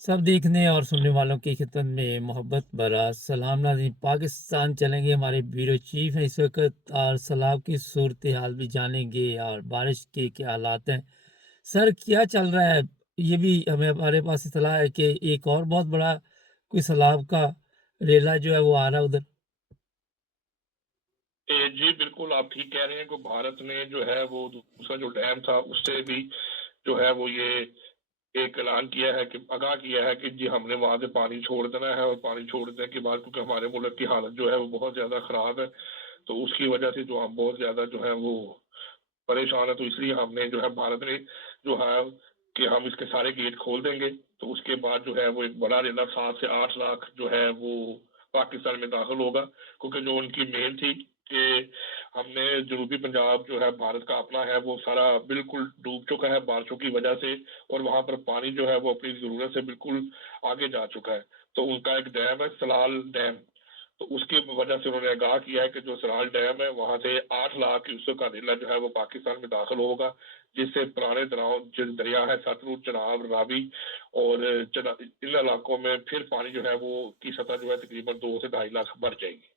सब देखने और सुनने वालों की खिदमत में मोहब्बत भरा सलाम नाज़रीन। पाकिस्तान चलेंगे हमारे ब्यूरो चीफ हैं इस वक्त और सैलाब की सूरत हाल भी जानेंगे और बारिश के क्या हालात हैं। सर क्या चल रहा है? ये भी हमें हमारे पास इतला है कि एक और बहुत बड़ा कोई सैलाब का रेला जो है वो आ रहा है उधर। जी बिल्कुल, आप ठीक कह रहे हैं कि भारत ने जो है वो दूसरा जो डैम था उससे भी जो है वो ये एक ऐलान किया है कि आगाह किया है कि जी हमने वहां से पानी छोड़ देना है, और पानी छोड़ने के बाद क्योंकि हमारे मुल्क की हालत जो है वो बहुत ज्यादा खराब है, तो उसकी वजह से जो हम बहुत ज्यादा जो है वो परेशान है, तो इसलिए हमने जो है भारत ने जो है कि हम इसके सारे गेट खोल देंगे। तो उसके बाद जो है वो एक बड़ा रेला 7 से 8 लाख जो है वो पाकिस्तान में दाखिल होगा, क्योंकि जो उनकी मेन थी कि हमने जनूबी पंजाब जो है भारत का अपना है वो सारा बिल्कुल डूब चुका है बारिशों की वजह से, और वहां पर पानी जो है वो अपनी जरूरत से बिल्कुल आगे जा चुका है। तो उनका एक डैम है सलाल डैम, तो उसकी वजह से उन्होंने आगाह किया है कि जो सराल डैम है वहां से 8 लाख क्यूसेक का नीला जो है वो पाकिस्तान में दाखिल होगा, जिससे पुराने दराव जो दरिया है सतलुज, चनाब, रावी और इन इलाकों में फिर पानी जो है वो की सतह जो है तकरीबन 2 से 2.5 लाख बढ़ जाएगी।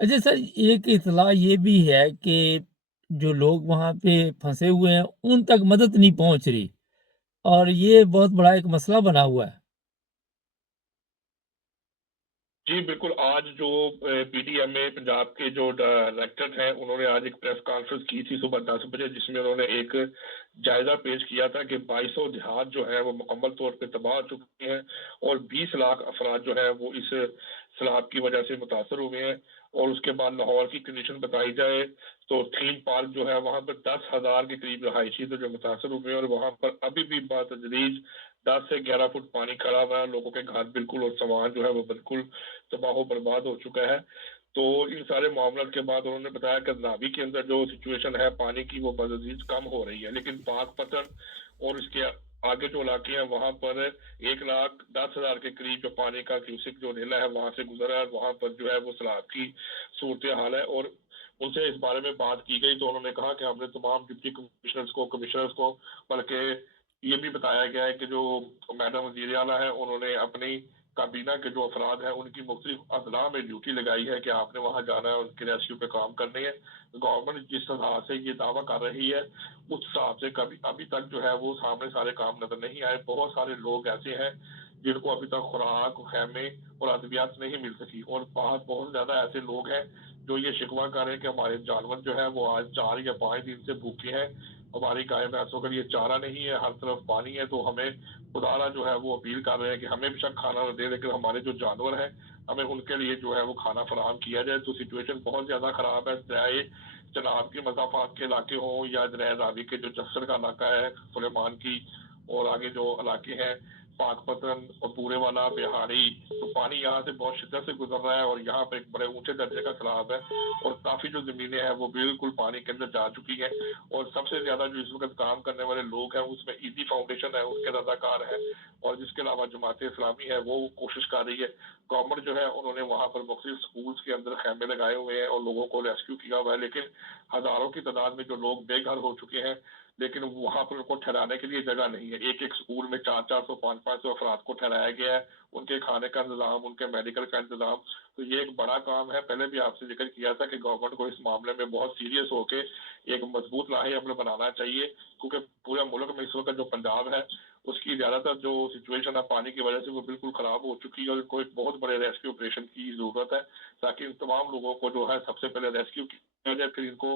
अच्छा सर, एक इतला ये भी है कि जो लोग वहाँ पे फंसे हुए हैं उन तक मदद नहीं पहुँच रही और ये बहुत बड़ा एक मसला बना हुआ है। जी बिल्कुल, आज जो पीडीएमए पंजाब के जो डायरेक्टर हैं उन्होंने आज एक प्रेस कॉन्फ्रेंस की थी सुबह 10 बजे, जिसमें उन्होंने एक जायजा पेश किया था कि 2200 देहात जो है वो मुकम्मल तौर पे तबाह हो चुके हैं, और 20 लाख अफराद जो है वो इस सैलाब की वजह से मुतासर हुए हैं। और उसके बाद लाहौर की कंडीशन बताई जाए तो थीम पार्क जो है वहां पर 10,000 के करीब रहायशी तो जो मुतासर हुए हैं, और वहां पर अभी भी बतदरीज 10 से 11 फुट पानी खड़ा हुआ है, लोगों के घर बिल्कुल और सामान जो है वो बिल्कुल तबाह बर्बाद हो चुका है। तो इन सारे मामलों के बाद उन्होंने बताया कि नावी के अंदर जो सिचुएशन है पानी की वो बदअजीज कम हो रही है, लेकिन पाक पतन और इसके आगे जो इलाके हैं वहां पर 1,10,000 के करीब जो पानी का क्यूसिक जो नीला है वहां से गुजरा है, वहां पर जो है वो सैलाब की सूरत हाल है। और उनसे इस बारे में बात की गई तो उन्होंने कहा कि हमने तमाम डिप्टी कमिश्नर्स को बल्कि ये भी बताया गया है कि जो मैडम वजीर आला है उन्होंने अपनी काबीना के जो अफराद हैं उनकी मुख्तलिफ अजला में ड्यूटी लगाई है कि आपने वहां जाना है, उनके रेस्क्यू पे काम करने हैं। गवर्नमेंट जिस तरह से ये दावा कर रही है उस हिसाब से कभी अभी तक जो है वो सामने सारे काम नजर नहीं आए। बहुत सारे लोग ऐसे हैं जिनको अभी तक खुराक, खैमे और अद्वियात नहीं मिल सकी, और बहुत ज्यादा ऐसे लोग हैं जो ये शिकवा कर रहे हैं कि हमारे जानवर जो है वो आज 4 या 5 दिन से भूखे हैं, हमारी गाय भैंसों के लिए चारा नहीं है, हर तरफ पानी है। तो हमें खुदारा जो है वो अपील कर रहे हैं कि हमें बेशक खाना न दे, लेकिन हमारे जो जानवर हैं हमें उनके लिए जो है वो खाना फराहम किया जाए। तो सिचुएशन बहुत ज्यादा खराब है, दरियाए चनाब के मजाफात के इलाके हों या दरिया रावी के जो जस्सर का इलाका है सुलेमान की, और आगे जो इलाके हैं पाकपतन और पूरे वाला बिहारी, तो पानी यहाँ से बहुत शिद्दत से गुजर रहा है, और यहाँ पर एक बड़े ऊंचे दर्जे का सैलाब है, और काफी जो जमीनें हैं वो बिल्कुल पानी के अंदर जा चुकी हैं। और सबसे ज्यादा जो इस वक्त काम करने वाले लोग हैं उसमें ईदी फाउंडेशन है, उसके रजाकार है, और जिसके अलावा जमात इस्लामी है वो कोशिश कर रही है। गवर्नमेंट जो है उन्होंने वहां पर मुख्तलिफ स्कूल्स के अंदर खैमे लगाए हुए हैं और लोगों को रेस्क्यू किया हुआ है, लेकिन हजारों की तादाद में जो लोग बेघर हो चुके हैं, लेकिन वहां पर उनको ठहराने के लिए जगह नहीं है। एक एक स्कूल में 400 400 500 500 अफराद को ठहराया गया है, उनके खाने का इंतजाम, उनके मेडिकल का इंतजाम। तो ये एक बड़ा काम है। पहले भी आपसे जिक्र किया था कि गवर्नमेंट को इस मामले में बहुत सीरियस होके एक मजबूत लाहे अमल बनाना चाहिए, क्योंकि पूरे मुल्क में इस वक्त जो पंजाब है उसकी ज्यादातर जो सिचुएशन है पानी की वजह से वो बिल्कुल खराब हो चुकी है, और इनको एक बहुत बड़े रेस्क्यू ऑपरेशन की जरूरत है, ताकि इन तमाम लोगों को जो है सबसे पहले रेस्क्यू किया जाए, फिर इनको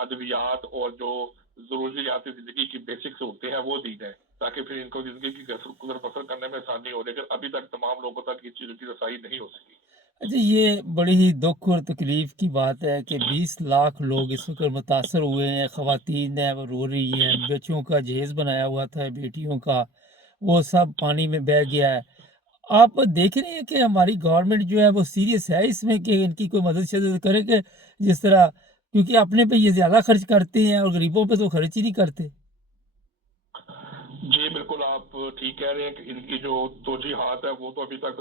अद्वियात और जो जरूरियात जिंदगी की बेसिक सहूलतें हैं वो दी जाए, ताकि फिर इनको जिंदगी की गुजर बसर करने में आसानी हो। लेकिन अभी तक तमाम लोगों तक इस चीजों की रसाई नहीं हो सकी। अच्छा, ये बड़ी ही दुख और तकलीफ की बात है कि 20 लाख लोग इस वक्त मुतासर हुए हैं। ख़वातीन हैं वो रो रही हैं, बच्चों का जहेज बनाया हुआ था बेटियों का, वो सब पानी में बह गया है। आप देख रहे हैं कि हमारी गवर्नमेंट जो है वो सीरियस है इसमें कि इनकी कोई मदद शदद करे, कि जिस तरह, क्योंकि अपने पे ये ज़्यादा खर्च करते हैं और गरीबों पे तो खर्च ही नहीं करते। जी बिल्कुल, आप ठीक कह रहे हैं कि इनकी जो तोजीहात है वो तो अभी तक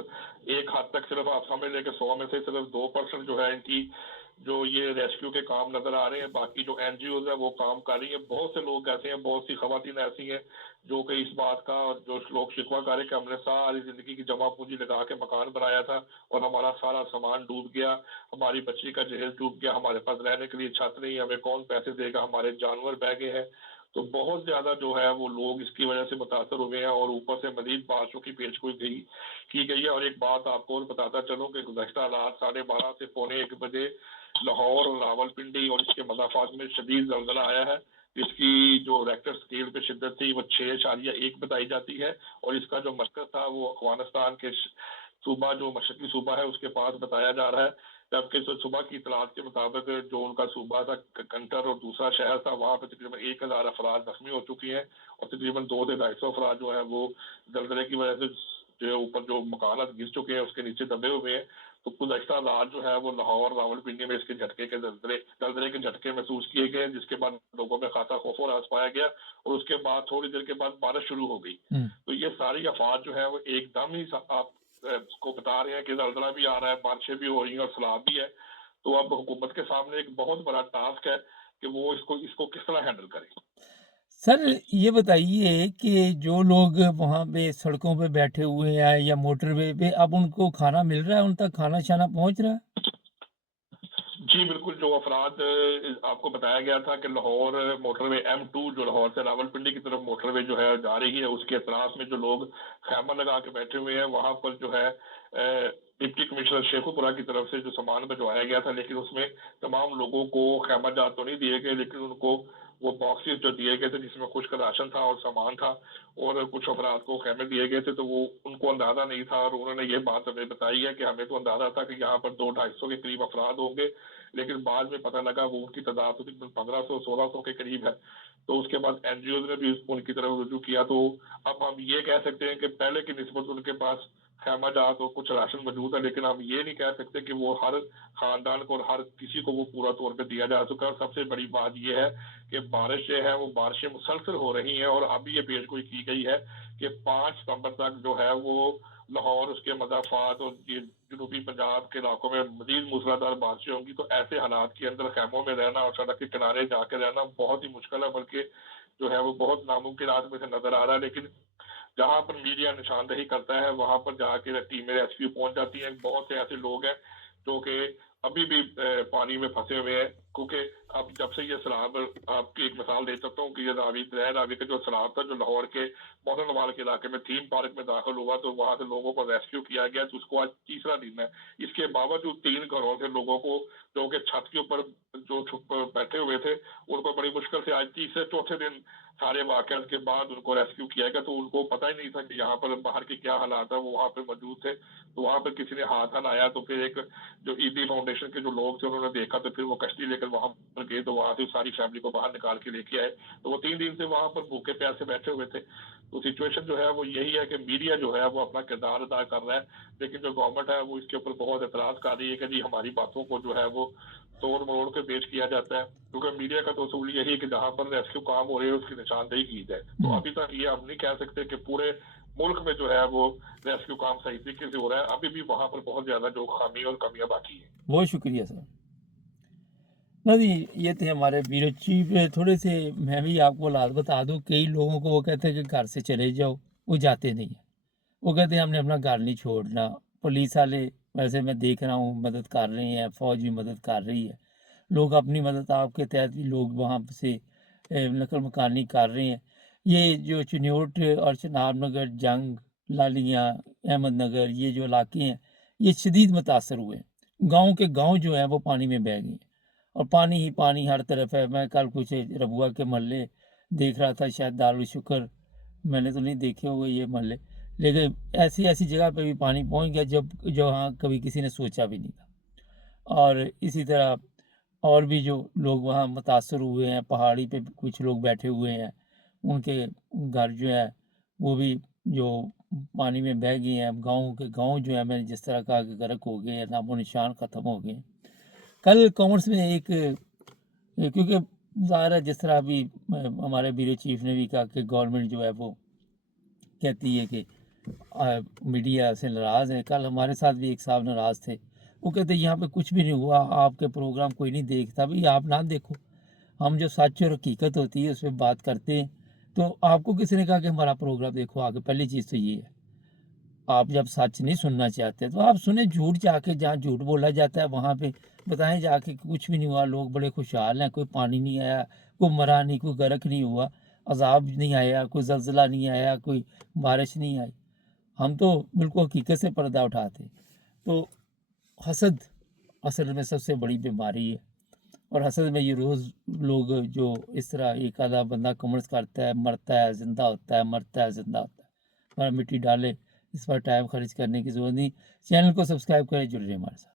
एक हद तक सिर्फ आप समझ लें कि 100 में से सिर्फ 2% जो है इनकी जो ये रेस्क्यू के काम नजर आ रहे हैं। बाकी जो एनजीओज है वो काम कर रही हैं। बहुत से लोग ऐसे हैं, बहुत सी खवातीन ऐसी हैं जो कि इस बात का, जो लोग शिकवा कर रहे हैं कि हमने सारी जिंदगी की जमा पूंजी लगा के मकान बनाया था और हमारा सारा सामान डूब गया, हमारी बच्ची का जहेज डूब गया, हमारे पास रहने के लिए छत नहीं, हमें कौन पैसे देगा, हमारे जानवर बह गए हैं। तो बहुत ज्यादा जो है वो लोग इसकी वजह से मुतासर हुए हैं और ऊपर से मजीद बारिशों की पेशगोई की गई है। और एक बात आपको और बताता चलूं कि गुज़श्ता रात 12:30 से 12:45 लाहौर और रावलपिंडी और इसके मज़ाफ़ात में शदीद ज़लज़ला आया है। इसकी जो रेक्टर स्केल पे शिद्दत थी वो 6.1 बताई जाती है और इसका जो मरकज़ था वो अफगानिस्तान के सूबा, जो मशरकी सूबा है, उसके पास बताया जा रहा है। जबकि सुबह की इतलात के मुताबिक जो उनका सूबा था कंटर और दूसरा शहर था, वहाँ पे तकरीबन 1000 अफराद जख्मी हो चुकी हैं और तकरीबन 200 से 250 अफराद जो है वो जलजले की वजह से जो ऊपर जो मकानात गिर चुके हैं उसके नीचे दबे हुए हैं। तो गुज़श्ता रात जो है वो लाहौर रावलपिंडी में इसके झटके के जलजले के झटके महसूस किए गए, जिसके बाद लोगों में खासा खौफ और रास पाया गया और उसके बाद थोड़ी देर के बाद बारिश शुरू हो गई। तो ये सारी अफवाह जो है वो एकदम ही आप को बता रहे हैं कि जलजला भी आ रहा है, बारिशें भी हो रही हैं और सैलाब भी है। तो अब हुकूमत के सामने एक बहुत बड़ा टास्क है कि वो इसको किस तरह हैंडल करें। सर ये बताइए कि जो लोग वहाँ पे सड़कों पे बैठे हुए हैं या मोटरवे पे, अब उनको खाना मिल रहा है, उन तक खाना शाना पहुँच रहा है? जी बिल्कुल, जो अफराद आपको बताया गया था कि लाहौर मोटरवे M2 जो लाहौर से रावलपिंडी की तरफ मोटरवे जो है जा रही है, उसके अतराफ में जो लोग खैमा लगा के बैठे हुए हैं, वहाँ पर जो है डिप्टी कमिश्नर शेखुपुरा की तरफ से जो सामान भिजवाया गया था, लेकिन उसमें तमाम लोगों को खैमा जात तो नहीं दिए गए, लेकिन उनको वो बॉक्सेस जो दिए गए थे जिसमें खुश्क राशन था और सामान था और कुछ अफराद को खैमे दिए गए थे, तो वो उनको अंदाजा नहीं था और उन्होंने ये बात हमें बताई है कि हमें तो अंदाजा था कि यहाँ पर 200-250 के करीब अफराद होंगे, लेकिन बाद में पता लगा वो उनकी तादाद तो तकरीबन 1500-1600 के करीब है। तो उसके बाद एनजीओ ने भी उनकी तरफ रुजू किया। तो अब हम ये कह सकते हैं कि पहले की निस्बत उनके पास खैमा जात और कुछ राशन मौजूद है, लेकिन हम ये नहीं कह सकते कि वो हर खानदान को और हर किसी को वो पूरा तौर पे दिया जा चुका है। सबसे बड़ी बात ये है कि बारिश जो है वो बारिशें मुसलसल हो रही हैं और अभी ये पेशगोई की गई है कि 5 सितंबर तक जो है वो लाहौर, उसके मज़ाफ़ात और ये जनूबी पंजाब के इलाकों में मजीद मूसलाधार बारिशें होंगी। तो ऐसे हालात के अंदर खैमों में रहना और सड़क के किनारे जाकर रहना बहुत ही मुश्किल है, बल्कि जो है वो बहुत नामुमकिन में से नजर आ रहा है। लेकिन जहां पर मीडिया निशानदेही करता है वहां पर जाके टीमें रेस्क्यू पहुंच जाती हैं। बहुत से ऐसे लोग हैं जो कि अभी भी पानी में फंसे हुए हैं, क्योंकि अब जब से ये सैलाब, आपकी एक मिसाल दे सकता हूँ कि ये रावी का जो सैलाब था जो लाहौर के मोहन नवाल के इलाके में थीम पार्क में दाखिल हुआ, तो वहां से लोगों को रेस्क्यू किया गया, तो उसको आज तीसरा दिन है। इसके बावजूद 3 घरों से लोगों को जो कि छत के ऊपर जो छुप बैठे हुए थे उनको बड़ी मुश्किल से आज तीसरे चौथे दिन सारे वाकयात के बाद उनको रेस्क्यू किया गया। तो उनको पता ही नहीं था कि यहाँ पर बाहर के क्या हालात है, वो वहाँ पे मौजूद थे। तो वहाँ पर किसी ने हाथ हलाया तो फिर एक जो ईदी फाउंडेशन के जो लोग थे उन्होंने देखा, तो फिर वो कश्ती लेकर वहाँ पर गए, तो वहाँ से सारी फैमिली को बाहर निकाल के लेके आए। तो वो 3 दिन से वहाँ पर भूखे प्यासे बैठे हुए थे। तो सिचुएशन जो है वो यही है कि मीडिया जो है वो अपना किरदार अदा कर रहा है, लेकिन जो गवर्नमेंट है वो इसके ऊपर बहुत एतराज कर रही है कि जी हमारी बातों को जो है वो तोड़ मरोड़ के पेश किया जाता है, क्योंकि मीडिया का तो असूल यही है कि जहां पर रेस्क्यू काम हो रहे हैं उसकी निशानदेही की जाए। तो अभी तक ये हम नहीं कह सकते कि पूरे मुल्क में जो है वो रेस्क्यू काम सही तरीके से हो रहा है। अभी भी वहां पर बहुत ज्यादा जो खामी और कमियां बाकी है। बहुत शुक्रिया सर। ना जी, ये थे हमारे ब्यूरो चीफ। थोड़े से मैं भी आपको हालात बता दूं, कई लोगों को वो कहते हैं कि घर से चले जाओ, वो जाते नहीं है। वो कहते हैं हमने अपना घर नहीं छोड़ना। पुलिस वाले, वैसे मैं देख रहा हूँ, मदद कर रहे हैं, फौज भी मदद कर रही है, लोग अपनी मदद आपके तहत भी लोग वहाँ से नकल मकानी कर रहे हैं। ये जो चिन्योट और चनाब नगर, जंग, लालियाँ, अहमद नगर, ये जो इलाके हैं ये शदीद मुतासर हुए हैं। गाँव के गाँव जो है वो पानी में बह गए हैं और पानी ही पानी हर तरफ है। मैं कल कुछ रबुआ के महल्ले देख रहा था, शायद दारुल शुक्र, मैंने तो नहीं देखे होंगे ये महल्ले, लेकिन ऐसी ऐसी जगह पे भी पानी पहुंच गया जब जहाँ कभी किसी ने सोचा भी नहीं था। और इसी तरह और भी जो लोग वहाँ मुतासर हुए हैं, पहाड़ी पे कुछ लोग बैठे हुए हैं, उनके घर जो है वो भी जो पानी में बह गए हैं। अब गाँव के गाँव जो है, मैंने जिस तरह कहा कि गर्क हो गए हैं, नामो निशान ख़त्म हो गए हैं। कल कॉमर्स में एक क्योंकि ज़ाहिर है जिस तरह अभी हमारे ब्यूरो चीफ ने भी कहा कि गवर्नमेंट जो है वो कहती है कि मीडिया से नाराज़ है। कल हमारे साथ भी एक साहब नाराज़ थे, वो कहते यहाँ पे कुछ भी नहीं हुआ, आपके प्रोग्राम कोई नहीं देखता। भाई आप ना देखो, हम जो सच और हकीकत होती है उस पे बात करते हैं। तो आपको किसी ने कहा कि हमारा प्रोग्राम देखो आगे? पहली चीज़ तो ये है। आप जब सच नहीं सुनना चाहते तो आप सुने झूठ, जाके जहाँ झूठ बोला जाता है वहाँ पे बताएं जाके कि कुछ भी नहीं हुआ, लोग बड़े खुशहाल हैं, कोई पानी नहीं आया, कोई मरा नहीं, कोई गर्क नहीं हुआ, अजाब नहीं आया, कोई जलजिला नहीं आया, कोई बारिश नहीं आई। हम तो बिल्कुल हकीकत से पर्दा उठाते। तो हसद असल में सबसे बड़ी बीमारी है। और हसद में ये रोज़ लोग जो इस तरह एक आधा बंदा कमेंट्स करता है, मरता है ज़िंदा होता है, मरता है ज़िंदा होता है, पर मिट्टी डाले, इस पर टाइम खर्च करने की ज़रूरत नहीं। चैनल को सब्सक्राइब करें, जुड़ रहे हमारे साथ।